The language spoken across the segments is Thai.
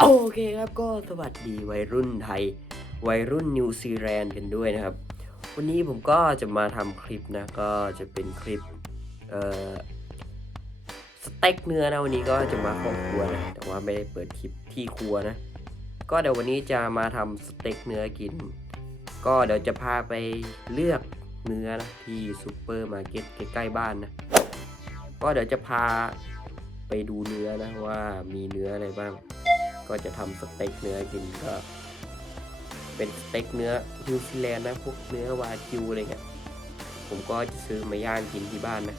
โอเคครับก็สวัสดีวัยรุ่นไทย วัยรุ่นนิวซีแลนด์กันด้วยนะครับ วันนี้ผมก็จะมาทำคลิปนะ ก็จะเป็นคลิปเอ่อสเต็กเนื้อนะวันนี้ก็จะมาเข้าครัวนะแต่ว่าไม่ได้เปิดคลิปที่ครัวนะ ก็เดี๋ยววันนี้จะมาทำสเต็กเนื้อกิน ก็เดี๋ยวจะพาไปเลือกเนื้อนะที่ซูเปอร์มาร์เก็ตใกล้ๆบ้านนะก็เดี๋ยวจะพาไปดูเนื้อนะว่ามีเนื้ออะไรบ้าง ก็จะทำสเต็กเนื้อกินก็ เป็นสเต็กเนื้อนิวซีแลนด์นะพวกเนื้อวากิวอะไรเงี้ยผมก็จะซื้อมาย่างกินที่บ้านนะ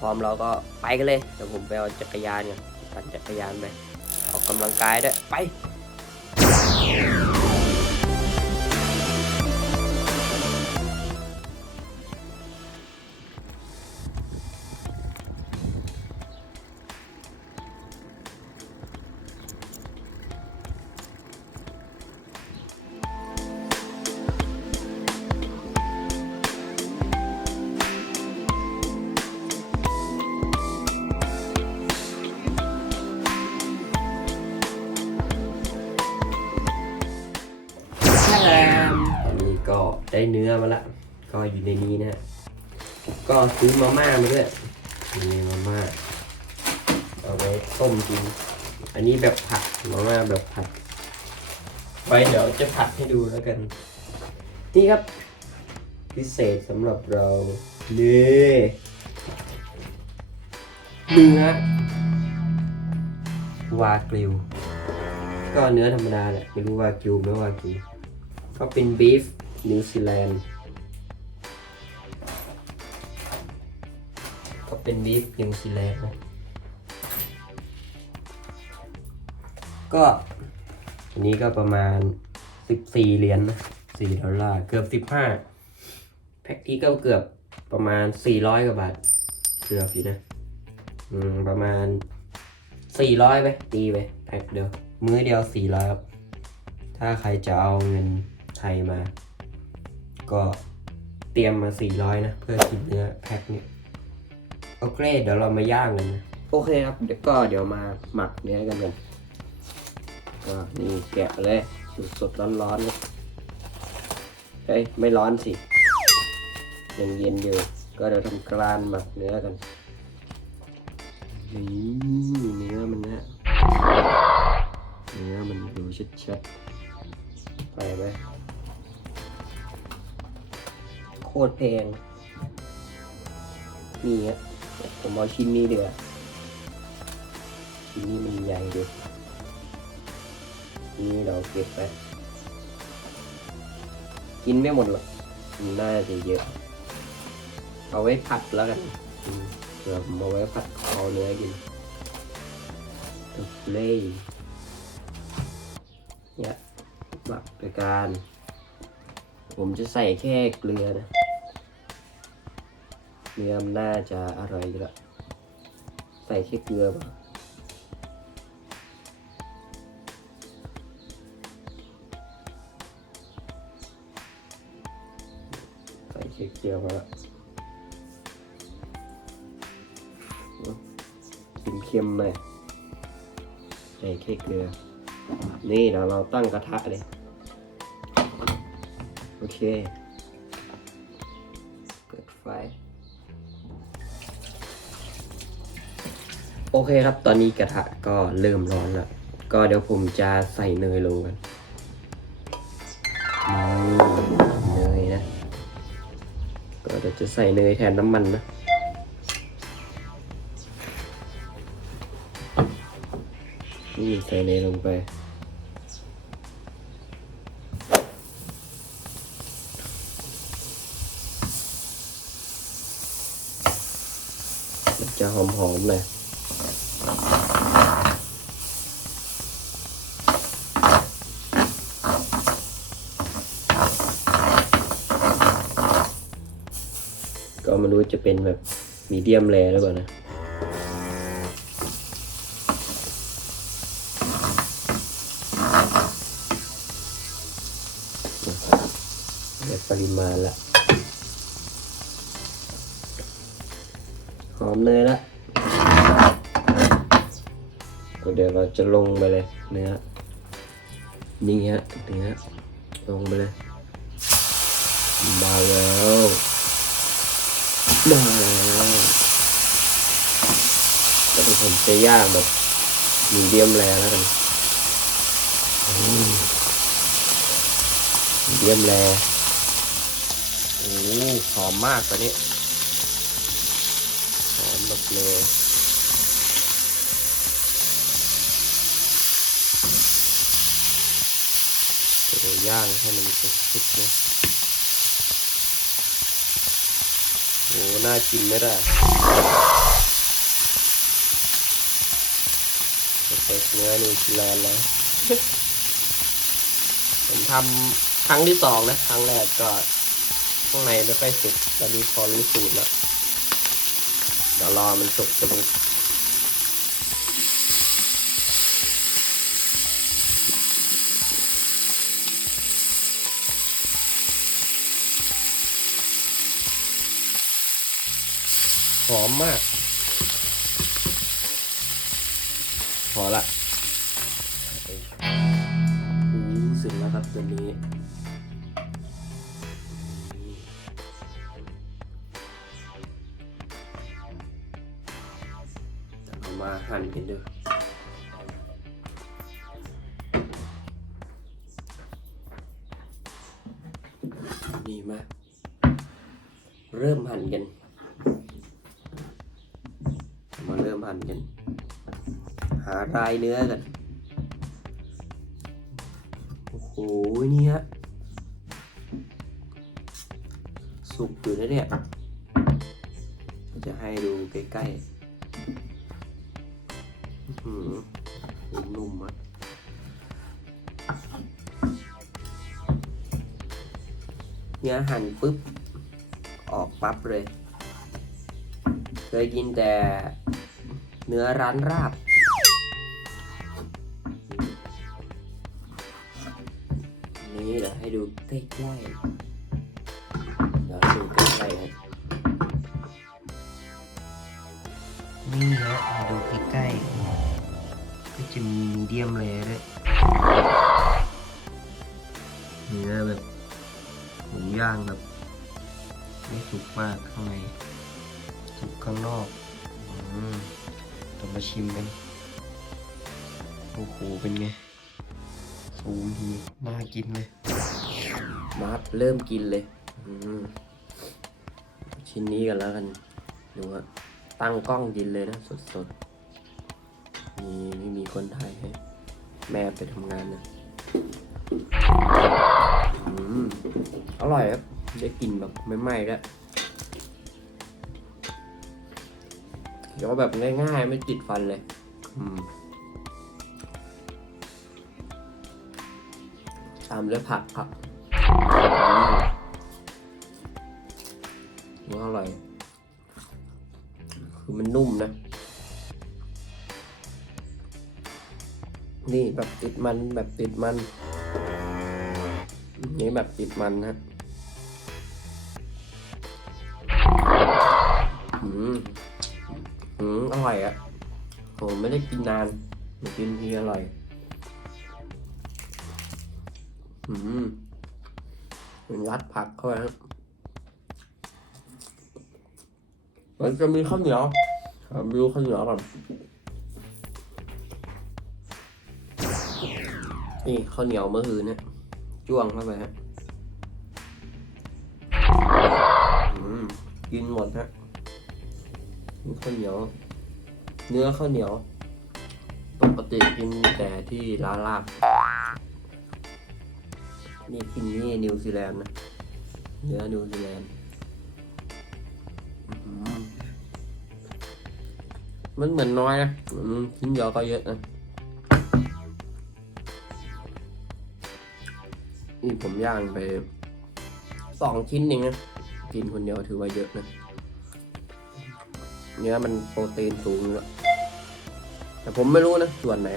พร้อมเราก็ไปกันเลยเดี๋ยวผมไปเอาจักรยานก่อนปั่นจักรยานไปออกกำลังกายด้วยไป ช้เนื้อมาละ ก็อยู่ในนี้นะ ก็ซื้อมาม่ามาด้วยมีมาม่าเอาไว้ต้มกิน อันนี้แบบผัดมาม่าแบบผัด ไว้เดี๋ยวจะผัดให้ดูแล้วกัน นี่ครับ พิเศษสำหรับเราเนี่เนื้อวากิว ก็เนื้อธรรมดาแหละไม่รู้วากิวไม่วากิว ก็เป็นบีฟ นิวซีแลนด์ ก็เป็นบีฟนิวซีแลนด์นะก็อันนี้ก็ประมาณ 14 เหรียญนะ4ดอลลาร์ เกือบ 15 แพ็คที่ก็เกือบประมาณ 400 กว่าบาท เกือบอยู่นะ อืม ประมาณ 400ไปตีไปแพ็คเดียว มื้อเดียว 400 ครับ ถ้าใครจะเอาเงินไทยมา ก็เตรียมมา 400 นะ เพื่อกินเนื้อแพ็คนี้โอเค เดี๋ยวเรามาย่างกันนะ โอเคครับ เดี๋ยวก็เดี๋ยวมาหมักเนื้อกันเลยก็นี่แกะเลยสดๆร้อนๆเลยเฮ้ย ไม่ร้อนสิยังเย็นอยู่ ก็เดี๋ยวทำกรานหมักเนื้อกันนี่เนื้อมันนะเนื้อมันดูชัดๆไปไหม คตรแพง นี่ฮะผมเอาชิ้นนี้ดีกว่าชิ้นนี้มันใหญ่ดีนี่เราเก็บไปกินไม่หมดหรอกน่าจะเยอะ เอาไว้ผัดแล้วกันเดี๋ยวผมเอาไว้ผัดคอเนื้อกินตุกเล่เนี่ยหมักโดยการ ผมจะใส่แค่เกลือนะเนื้อมันน่าจะอร่อยอยู่ละใส่แค่เกลือป่ะใส่แค่เกลือมาละกินเค็มๆหน่อยใส่แค่เกลือ นี่เดี๋ยวเราตั้งกระทะเลย โอเค เปิดไฟ โอเคครับ ตอนนี้กระทะก็เริ่มร้อนแล้ว ก็เดี๋ยวผมจะใส่เนยลงกันเนยนะ ก็เดี๋ยวจะใส่เนยแทนน้ำมันนะนี่ใส่เนยลงไป มันจะ หอมเลย ก็ไม่รู้จะเป็นแบบมีเดียมแรหรือเปล่านะได้ปริมาณละหอมเนยละ ดี๋ยวเราจะลงไปเลยเนื้อนี่ฮะเนื้อลงไปเลยมาแล้วมาแล้วแต่ผมจะย่างแบบมีเดียมแรแล้วกันมีเดียมแรโอ้หหอมมากตอนนี้ หอมแบบเลย ยวย่างให้มันสุกๆนะโอ้น่ากินไหมล่ะสเต็กเนื้อนิวซีแลนด์แล้วผมทำครั้งที่สองนะ ครั้งแรกก็ข้างในไม่ค่อยสุกตอนนี้พอรู้สูตรแล้วเดี๋ยวรอมันสุกจะ อมมาก พอละอู้เสร็จแล้วครับตัวนี้เอามาหั่นกันดูดีมากเริ่มหั่นกัน รายเนื้อกัน โอ้โหนี่ฮะ สุกอยู่นะเนี่ย จะให้ดูใกล้ๆอื้อหือนุ่มอะเนื้อหั่นปุ๊บ ออกปั๊บเลย เคยกินแต่เนื้อร้านราบ นี่เดี๋ยวให้ดูใกล้ๆเดี๋ยวดูใกล้ๆนะนี่ฮะมาดูใกล้ๆก็จะมีมีเดียมเลยด้วยเนื้อแบบหมูย่างแบบ ไม่สุกมากข้างในสุกข้างนอกอืมต้องมาชิมกัน โอ้โห เป็นไง ซูมทีน่ากินเลยมาร์เริ่มกินเลยชิ้นนี้กันแล้วกันดูว่าตั้งกล้องกินเลยนะสดๆมีไม่มีคนถ่ายให้แม่ไปทำงานนะอร่อยครับ ได้กลินแบบไม่ไหม้แล้วเดี๋ยวแบบง่ายๆ ไม่ติดฟันเลย อืมามด้วยผักครับอืมอร่อย คือมันนุ่มนะ นี่แบบติดมันแบบติดมัน นี่แบบติดมันนะอืมอืมอร่อยอะ่ะผมไม่ได้กินนานกินทีอร่อย อืมเป็นรัดผักเข้าไปครับมันจะมีข้าวเหนียวครับดูข้าวเหนียวก่อนนี่ข้าวเหนียวเมื่อคืนเนี่ยจ้วงเข้าไปฮะอืมกินหมดฮะนี่ข้าวเหนียว เนื้อข้าวเหนียว ปกติกินแต่ที่ร้านลาบ นี่กินนี่นิวซีแลนด์นะเนื้อนิวซีแลนด์มันเหมือนน้อยนะชิ้นเดียวก็เยอะนะนี่ผมย่างไปสองชิ้นเองนะกินคนเดียวถือว่าเยอะนะเนื้อมันโปรตีนสูงแล้วแต่ผมไม่รู้นะ ส่วนไหน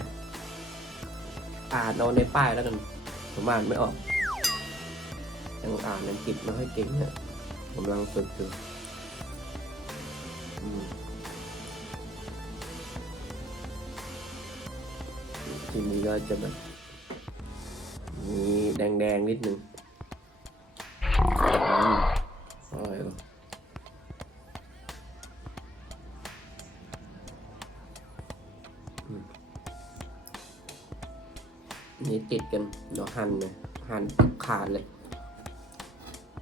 อ่านเอาในป้ายแล้วกัน ผมอ่านไม่ออก ยังอ่านอังกฤษไม่ค่อยเก่งเนี่ยกำลังฝึกอยู่อืมทีนี้ก็จะแบบมีแดงๆนิดนึงอร่อยนี่ติดกันเดี๋ยวหั่นเลยหั่นขาดเลย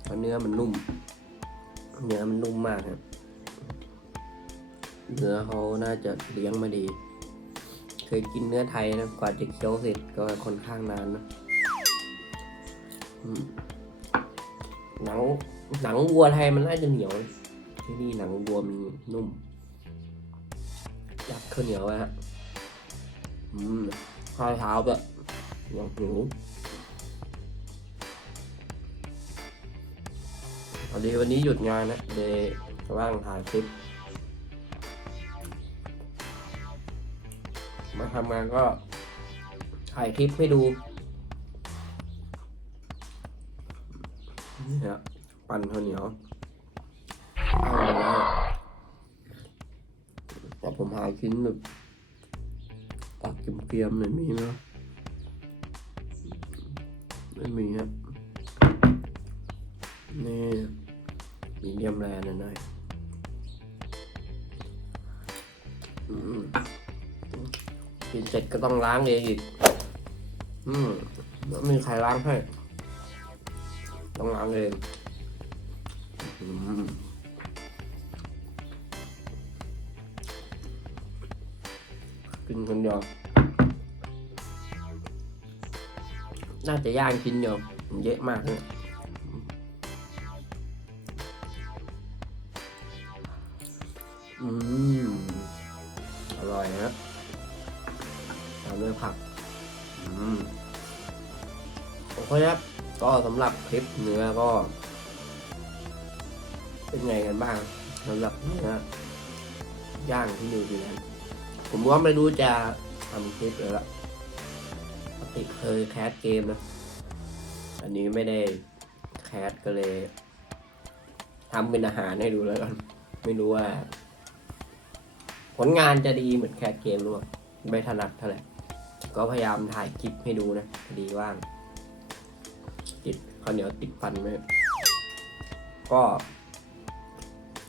เพราะเนื้อมันนุ่ม เนื้อมันนุ่มมากครับ เนื้อเขาน่าจะเลี้ยงมาดี เคยกินเนื้อไทยนะ กว่าจะเคี้ยวเสร็จก็ค่อนข้างนานนะหนังหนังวัวไทยมันน่าจะเหนียว ที่นี่หนังวัวมันนุ่มยัดข้าวเหนียวไว้ฮะ อืมข้าวเท้าแบบอยังหิว ดีวันนี้หยุดงานนะเลยว่างถ่ายคลิป มาทำงานก็ถ่ายคลิปให้ดูนี่ฮะปั่นข้าวเหนียวเอาไว้แต่ผมหาชิ้นแบบปากเกรียมๆหน่อยมีไหมวะไม่มีครับนี่ มีเดียมแรหน่อยกินเสร็จก็ต้องล้างเองอีก อืมไม่มีใครล้างให้ ต้องล้างเองอืมกินคนเดียวน่าจะย่างกินเดียวเยอะมากเลย ตามด้วยผักอืมโอเคครับ ก็สำหรับคลิปเนื้อก็ เป็นไงกันบ้างสำหรับเนื้อย่างที่นิวซีแลนด์ผมก็ไม่รู้จะทำคลิปเลยละปกติเคยแคสเกมนะ อันนี้ไม่ได้แคสก็เลยทำเป็นอาหารให้ดูแล้วกัน ไม่รู้ว่า ผลงานจะดีเหมือนแคสเกมหรือเปล่าไม่ถนัดเท่าไหร่ ก็พยายามถ่ายคลิปให้ดูนะพอดีว่างติดข้าวเหนียวติดฟันไหมก็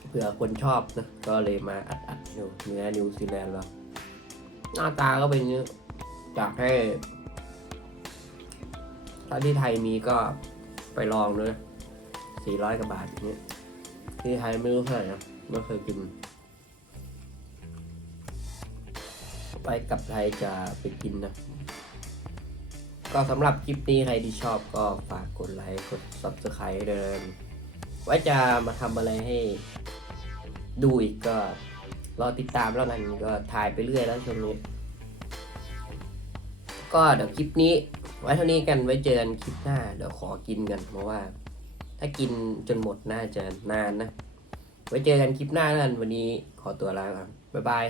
เผื่อคนชอบนะก็เลยมาอัดอัดดูเนื้อนิวซีแลนด์แล้วหน้าตาก็เป็นอย่ากให้ถ้าที่ไทยมีก็ไปลองเลยสี่ร้อยกว่าบาทอย่างนี้ยที่ไทยไม่รู้เท่าไหร่นะไม่เคยกิน ไปกับไทยจะไปกินนะ ก็สำหรับคลิปนี้ใครที่ชอบก็ฝากกดไลค์กด subscribe เดินไว้จะมาทำอะไรให้ดูอีกก็รอติดตามแล้วกันก็ถ่ายไปเรื่อยแล้วช่วงนี้ ก็เดี๋ยวคลิปนี้ ไว้เท่านี้กันไว้เจอกันคลิปหน้า เดี๋ยวขอกินกันเพราะว่า ถ้ากินจนหมดน่าจะนานนะ ไว้เจอกันคลิปหน้าแล้วกันวันนี้ขอตัวลาครับบ๊ายบาย